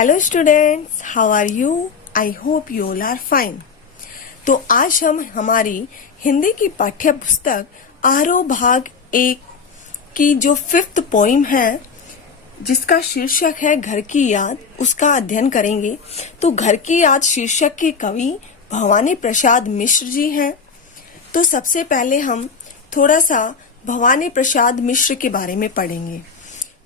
Hello students, how are you? I hope you all are fine. तो आज हम हमारी हिंदी की पाठ्य पुस्तक आरोह भाग 1 की जो 5th पोइम है जिसका शीर्षक है घर की याद, उसका अध्ययन करेंगे। तो घर की याद शीर्षक के कवि भवानी प्रसाद मिश्र जी हैं। तो सबसे पहले हम थोड़ा सा भवानी प्रसाद मिश्र के बारे में पढ़ेंगे।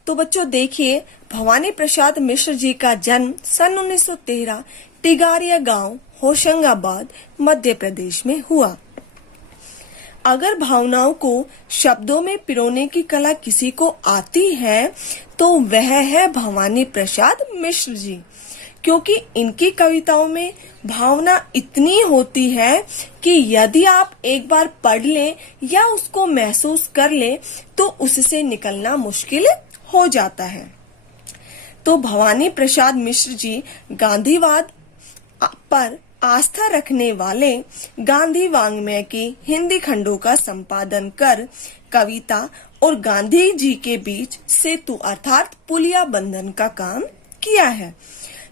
तो बच्चों देखिए, भवानी प्रसाद मिश्र जी का जन्म सन 1913 टिगारिया गांव, होशंगाबाद, मध्य प्रदेश में हुआ। अगर भावनाओं को शब्दों में पिरोने की कला किसी को आती है तो वह है भवानी प्रसाद मिश्र जी, क्योंकि इनकी कविताओं में भावना इतनी होती है कि यदि आप एक बार पढ़ लें या उसको महसूस कर लें तो उससे निकलना मुश्किल हो जाता है। तो भवानी प्रसाद मिश्र जी गांधीवाद पर आस्था रखने वाले गांधी वाङ्मय के हिंदी खंडों का संपादन कर कविता और गांधी जी के बीच सेतु अर्थात पुलिया बंधन का काम किया है।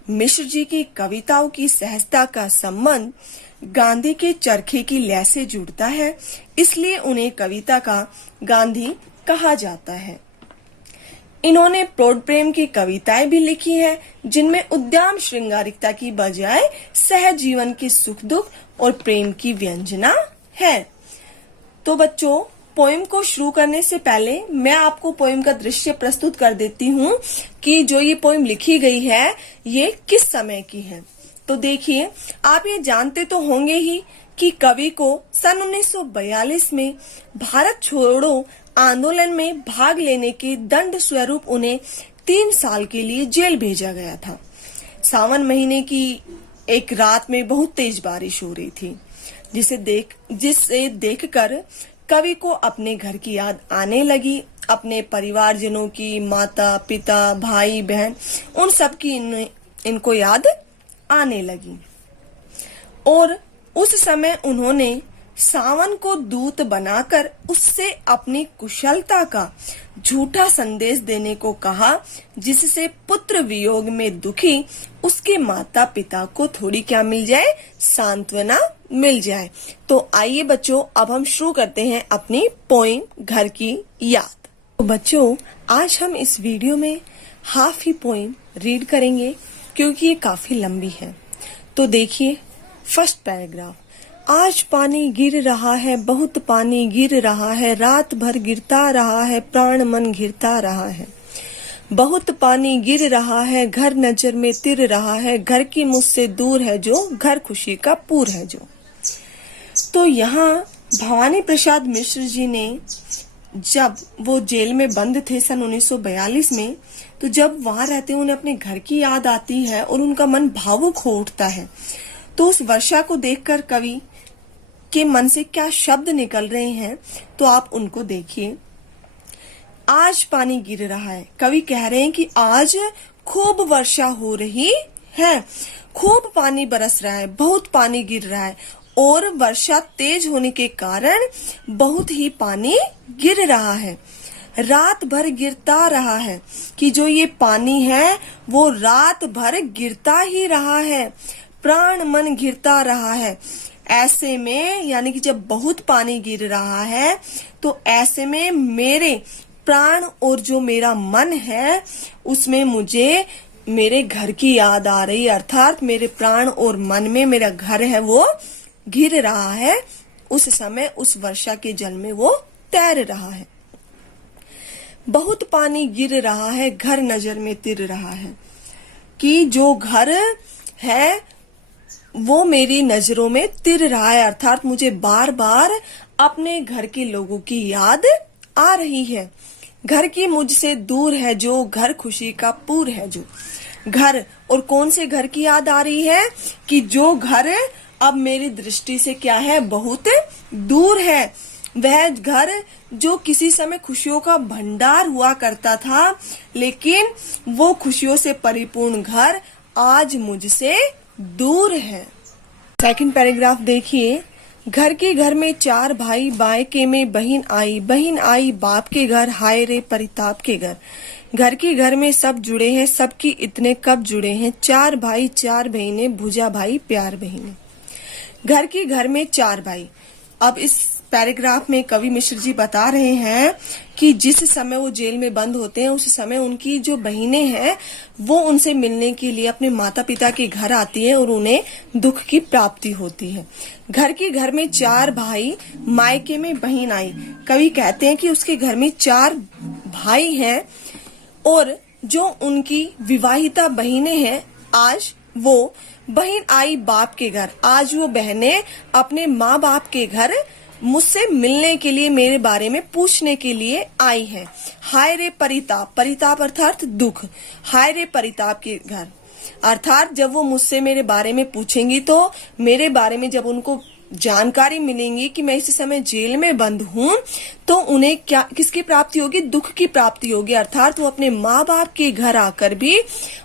मिश्र जी की कविताओं की सहजता का संबंध गांधी के चरखे की लय से जुड़ता है, इसलिए उन्हें कविता का गांधी कहा जाता है। इन्होंने प्रौढ़ प्रेम की कविताएं भी लिखी हैं, जिनमें उद्दाम श्रृंगारिकता की बजाय सहज जीवन के सुख दुख और प्रेम की व्यंजना है। तो बच्चों, पोएम को शुरू करने से पहले मैं आपको पोएम का दृश्य प्रस्तुत कर देती हूँ कि जो ये पोएम लिखी गई है ये किस समय की है। तो देखिए, आप ये जानते तो होंगे ही कि कवि को सन 1942 में भारत छोड़ो आंदोलन में भाग लेने के दंड स्वरूप उन्हें 3 साल के लिए जेल भेजा गया था। सावन महीने की एक रात में बहुत तेज बारिश हो रही थी, जिसे देखकर कवि को अपने घर की याद आने लगी। अपने परिवारजनों की, माता पिता, भाई बहन, उन सब की इनको याद आने लगी। और उस समय उन्होंने सावन को दूत बनाकर उससे अपनी कुशलता का झूठा संदेश देने को कहा, जिससे पुत्र वियोग में दुखी उसके माता पिता को थोड़ी क्या मिल जाए, सांत्वना मिल जाए। तो आइए बच्चों, अब हम शुरू करते हैं अपनी पोएम घर की याद। तो बच्चों, आज हम इस वीडियो में हाफ ही पोएम रीड करेंगे क्योंकि ये काफी लंबी है। तो देखिए, फर्स्ट पैराग्राफ। आज पानी गिर रहा है, बहुत पानी गिर रहा है, रात भर गिरता रहा है, प्राण मन घिरता रहा है। बहुत पानी गिर रहा है, घर नजर में तिर रहा है, घर की मुझसे दूर है जो, घर खुशी का पूर है जो। तो यहाँ भवानी प्रसाद मिश्र जी ने, जब वो जेल में बंद थे सन 1942 में, तो जब वहां रहते उन्हें अपने घर की याद आती है और उनका मन भावुक हो उठता है। तो उस वर्षा को देखकर कवि के मन से क्या शब्द निकल रहे हैं, तो आप उनको देखिए। आज पानी गिर रहा है, कवि कह रहे हैं कि आज खूब वर्षा हो रही है, खूब पानी बरस रहा है, बहुत पानी गिर रहा है और वर्षा तेज होने के कारण बहुत ही पानी गिर रहा है। रात भर गिरता रहा है, कि जो ये पानी है वो रात भर गिरता ही रहा है, प्राण मन घिरता रहा है। ऐसे में, यानी कि जब बहुत पानी गिर रहा है तो ऐसे में मेरे प्राण और जो मेरा मन है उसमें मुझे मेरे घर की याद आ रही, अर्थात मेरे प्राण और मन में मेरा घर है वो घिर रहा है। उस समय उस वर्षा के जल में वो तैर रहा है। बहुत पानी गिर रहा है, घर नजर में तिर रहा है, कि जो घर है वो मेरी नजरों में तिर रहा है, अर्थात मुझे बार बार अपने घर के लोगों की याद आ रही है। घर की मुझसे दूर है जो, घर खुशी का पूर है जो। घर, और कौन से घर की याद आ रही है, कि जो घर अब मेरी दृष्टि से क्या है, बहुत दूर है। वह घर जो किसी समय खुशियों का भंडार हुआ करता था, लेकिन वो खुशियों से परिपूर्ण घर आज मुझसे दूर है। सेकंड पैराग्राफ देखिए। घर के घर में चार भाई, बायके में बहन आई बाप के घर, हाय रे परिताप के घर। घर के घर में सब जुड़े हैं, सबकी इतने कब जुड़े हैं, चार भाई चार बहनें, भुजा भाई प्यार बहनें। घर के घर में चार भाई। अब इस पैराग्राफ में कवि मिश्र जी बता रहे हैं कि जिस समय वो जेल में बंद होते हैं उस समय उनकी जो बहनें हैं वो उनसे मिलने के लिए अपने माता पिता के घर आती हैं और उन्हें दुख की प्राप्ति होती है। घर के घर में चार भाई, मायके में बहन आई। कवि कहते हैं कि उसके घर में चार भाई हैं और जो उनकी विवाहिता बहनें हैं, आज वो बहन आई बाप के घर। आज वो बहनें अपने माँ बाप के घर मुझसे मिलने के लिए, मेरे बारे में पूछने के लिए आई हैं। हाय रे परिताप, परिताप अर्थात दुख, हाय रे परिताप के घर अर्थात जब वो मुझसे मेरे बारे में पूछेंगी तो मेरे बारे में जब उनको जानकारी मिलेंगी कि मैं इस समय जेल में बंद हूँ तो उन्हें क्या किसकी प्राप्ति होगी, दुख की प्राप्ति होगी। अर्थात वो अपने माँ बाप के घर आकर भी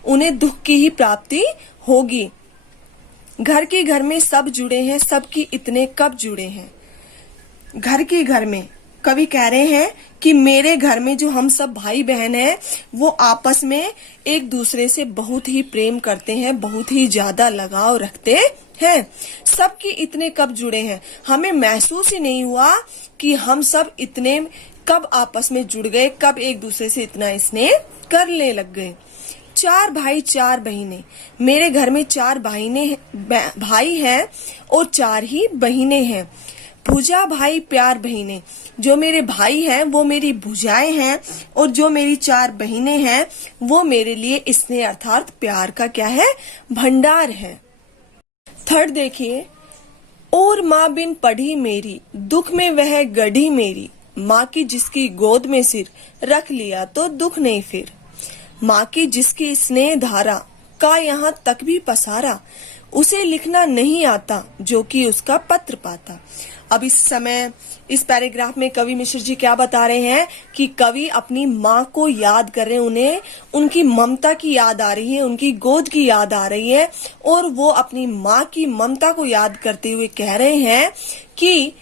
उन्हें दुख की ही प्राप्ति होगी। घर के घर में सब जुड़े हैं, सबकी इतने कब जुड़े हैं। घर के घर में कवि कह रहे हैं कि मेरे घर में जो हम सब भाई बहन हैं वो आपस में एक दूसरे से बहुत ही प्रेम करते हैं, बहुत ही ज्यादा लगाव रखते हैं। सबकी इतने कब जुड़े हैं, हमें महसूस ही नहीं हुआ कि हम सब इतने कब आपस में जुड़ गए, कब एक दूसरे से इतना स्नेह करने लग गए। चार भाई चार बहनें, मेरे घर में चार भाई हैं और चार ही बहनें हैं। भुजा भाई प्यार बहनें, जो मेरे भाई हैं वो मेरी भुजाएं हैं और जो मेरी चार बहनें हैं वो मेरे लिए स्नेह अर्थात प्यार का क्या है, भंडार है। थर्ड देखिए, और माँ बिन पढ़ी मेरी, दुख में वह गढ़ी मेरी, माँ की जिसकी गोद में सिर, रख लिया तो दुख नहीं फिर। माँ की जिसकी स्नेह धारा का यहाँ तक भी पसारा, उसे लिखना नहीं आता जो कि उसका पत्र पाता। अब इस समय इस पैराग्राफ में कवि मिश्र जी क्या बता रहे हैं कि कवि अपनी माँ को याद कर रहे हैं, उन्हें उनकी ममता की याद आ रही है, उनकी गोद की याद आ रही है और वो अपनी माँ की ममता को याद करते हुए कह रहे हैं कि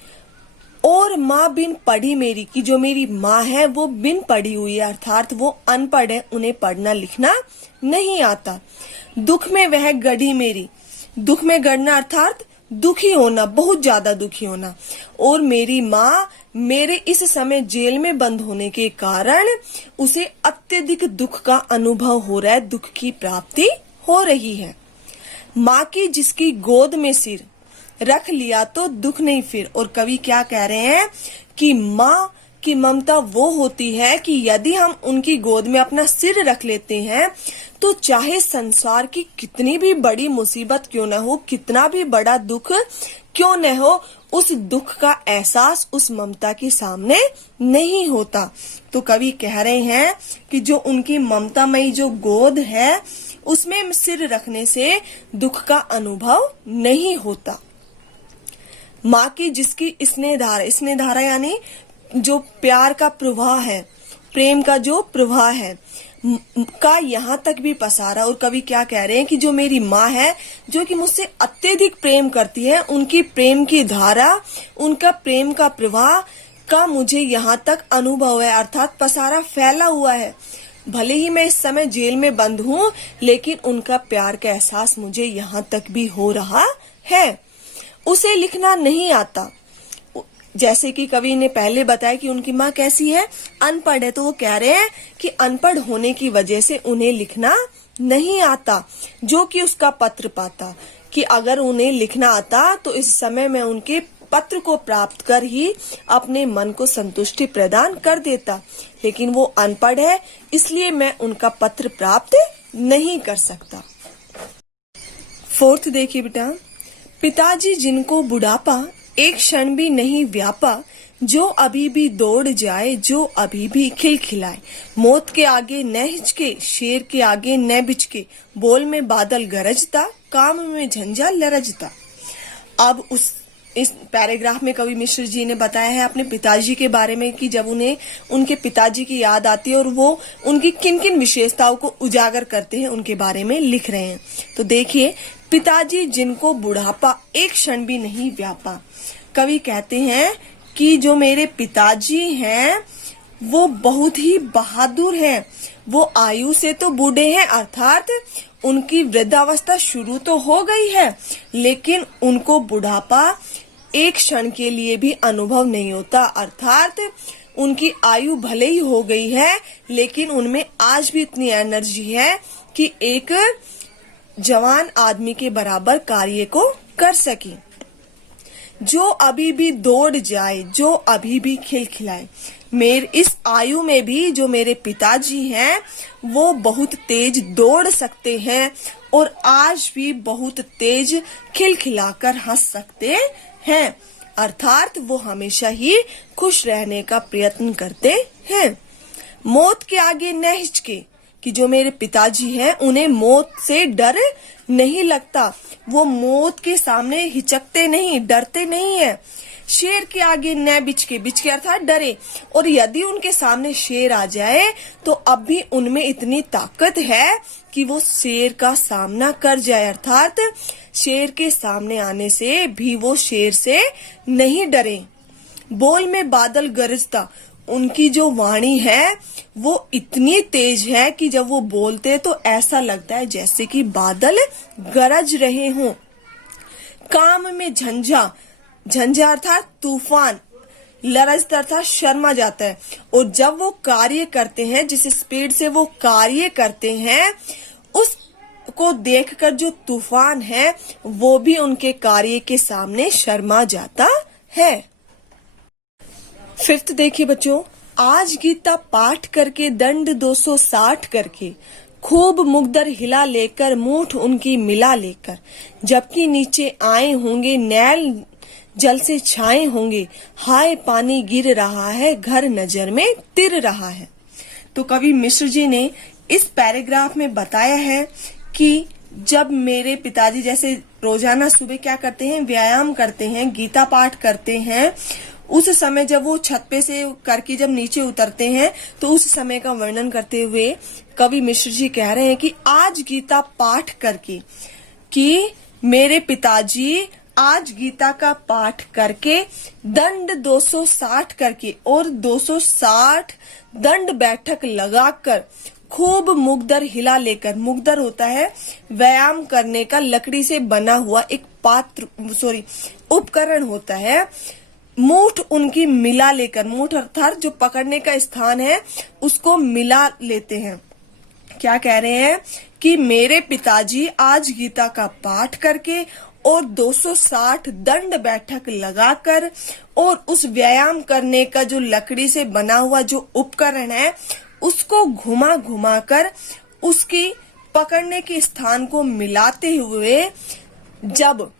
और माँ बिन पढ़ी मेरी, की जो मेरी माँ है वो बिन पढ़ी हुई है अर्थात वो अनपढ़ है, उन्हें पढ़ना लिखना नहीं आता। दुख में वह गढ़ी मेरी, दुख में गढ़ना अर्थात दुखी होना, बहुत ज्यादा दुखी होना। और मेरी माँ मेरे इस समय जेल में बंद होने के कारण उसे अत्यधिक दुख का अनुभव हो रहा है, दुख की प्राप्ति हो रही है। माँ की जिसकी गोद में सिर, रख लिया तो दुख नहीं फिर। और कवि क्या कह रहे हैं कि माँ की ममता वो होती है कि यदि हम उनकी गोद में अपना सिर रख लेते हैं तो चाहे संसार की कितनी भी बड़ी मुसीबत क्यों न हो, कितना भी बड़ा दुख क्यों न हो, उस दुख का एहसास उस ममता के सामने नहीं होता। तो कवि कह रहे हैं कि जो उनकी ममतामयी जो गोद है उसमें सिर रखने से दुख का अनुभव नहीं होता। माँ की जिसकी स्नेह धारा यानी जो प्यार का प्रवाह है, प्रेम का जो प्रवाह है का यहाँ तक भी पसारा। और कवि क्या कह रहे हैं कि जो मेरी माँ है जो कि मुझसे अत्यधिक प्रेम करती है, उनकी प्रेम की धारा, उनका प्रेम का प्रवाह का मुझे यहाँ तक अनुभव है अर्थात पसारा फैला हुआ है। भले ही मैं इस समय जेल में बंद हूँ लेकिन उनका प्यार का एहसास मुझे यहाँ तक भी हो रहा है। उसे लिखना नहीं आता, जैसे कि कवि ने पहले बताया कि उनकी माँ कैसी है, अनपढ़ है, तो वो कह रहे हैं कि अनपढ़ होने की वजह से उन्हें लिखना नहीं आता जो कि उसका पत्र पाता, कि अगर उन्हें लिखना आता तो इस समय मैं उनके पत्र को प्राप्त कर ही अपने मन को संतुष्टि प्रदान कर देता, लेकिन वो अनपढ़ है इसलिए मैं उनका पत्र प्राप्त नहीं कर सकता। फोर्थ देखिए बेटा, पिताजी जिनको बुढ़ापा एक क्षण भी नहीं व्यापा, जो अभी भी दौड़ जाए, जो अभी भी खिलखिलाए, मौत के आगे न हिचके, शेर के आगे न बिचके, बोल में बादल गरजता, काम में झंझा लरजता। अब इस पैराग्राफ में कवि मिश्र जी ने बताया है अपने पिताजी के बारे में कि जब उन्हें उनके पिताजी की याद आती है और वो उनकी किन किन विशेषताओं को उजागर करते हैं उनके बारे में लिख रहे हैं। तो देखिए, पिताजी जिनको बुढ़ापा एक क्षण भी नहीं व्यापा, कवि कहते हैं कि जो मेरे पिताजी हैं वो बहुत ही बहादुर हैं। वो आयु से तो बूढ़े हैं, अर्थात उनकी वृद्धावस्था शुरू तो हो गई है, लेकिन उनको बुढ़ापा एक क्षण के लिए भी अनुभव नहीं होता। अर्थात उनकी आयु भले ही हो गई है, लेकिन उनमें आज भी इतनी एनर्जी है कि एक जवान आदमी के बराबर कार्य को कर सके। जो अभी भी दौड़ जाए, जो अभी भी खिलखिलाए। मेरे इस आयु में भी जो मेरे पिताजी हैं वो बहुत तेज दौड़ सकते हैं और आज भी बहुत तेज खिलखिलाकर हंस सकते हैं। अर्थात वो हमेशा ही खुश रहने का प्रयत्न करते हैं। मौत के आगे न हिचके, कि जो मेरे पिताजी हैं उन्हें मौत से डर नहीं लगता। वो मौत के सामने हिचकते नहीं, डरते नहीं है। शेर के आगे न बिचके, बिचके अर्थात डरे, और यदि उनके सामने शेर आ जाए तो अब भी उनमें इतनी ताकत है कि वो शेर का सामना कर जाए। अर्थात शेर के सामने आने से भी वो शेर से नहीं डरे। बोल में बादल गरजता, उनकी जो वाणी है वो इतनी तेज है कि जब वो बोलते तो ऐसा लगता है जैसे कि बादल गरज रहे हों। काम में झंझा, झंझा अर्थात तूफान, लरजता अर्थात शर्मा जाता है। और जब वो कार्य करते हैं, जिस स्पीड से वो कार्य करते हैं, उसको देखकर जो तूफान है वो भी उनके कार्य के सामने शर्मा जाता है। 5th देखिए बच्चों, आज गीता पाठ करके दंड 260 करके खूब मुकदर हिला लेकर मूठ उनकी मिला लेकर, जबकि नीचे आए होंगे नैल जल से छाए होंगे, हाय पानी गिर रहा है घर नजर में तिर रहा है। तो कवि मिश्र जी ने इस पैराग्राफ में बताया है कि जब मेरे पिताजी जैसे रोजाना सुबह क्या करते हैं, व्यायाम करते हैं, गीता पाठ करते हैं, उस समय जब वो छत पे से करके जब नीचे उतरते हैं तो उस समय का वर्णन करते हुए कवि मिश्र जी कह रहे हैं कि आज गीता पाठ करके, कि मेरे पिताजी आज गीता का पाठ करके दंड 260 करके और 260 दंड बैठक लगाकर खूब मुकदर हिला लेकर, मुकदर होता है व्यायाम करने का लकड़ी से बना हुआ एक उपकरण होता है, मूठ उनकी मिला लेकर, मूठ अर्थात जो पकड़ने का स्थान है उसको मिला लेते हैं। क्या कह रहे हैं कि मेरे पिताजी आज गीता का पाठ करके और 260 दंड बैठक लगाकर और उस व्यायाम करने का जो लकड़ी से बना हुआ जो उपकरण है उसको घुमा घुमा कर उसकी पकड़ने के स्थान को मिलाते हुए जब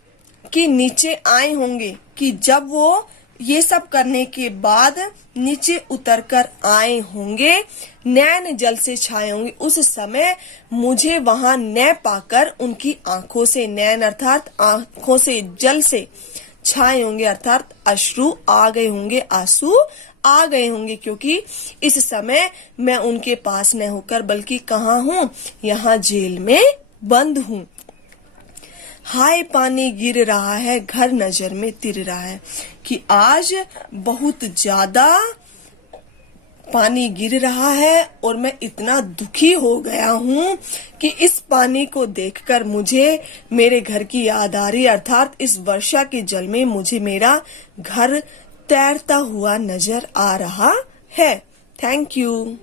कि नीचे आए होंगे, कि जब वो ये सब करने के बाद नीचे उतरकर आए होंगे, नैन जल से छाए होंगे, उस समय मुझे वहां न पाकर उनकी आंखों से, नैन अर्थात आंखों से जल से छाए होंगे, अर्थात अश्रु आ गए होंगे, आंसू आ गए होंगे, क्योंकि इस समय मैं उनके पास न होकर बल्कि कहाँ हूँ, यहाँ जेल में बंद हूँ। हाय पानी गिर रहा है घर नजर में तिर रहा है, कि आज बहुत ज्यादा पानी गिर रहा है और मैं इतना दुखी हो गया हूँ कि इस पानी को देखकर मुझे मेरे घर की याद आ रही, अर्थात इस वर्षा के जल में मुझे मेरा घर तैरता हुआ नजर आ रहा है। Thank you.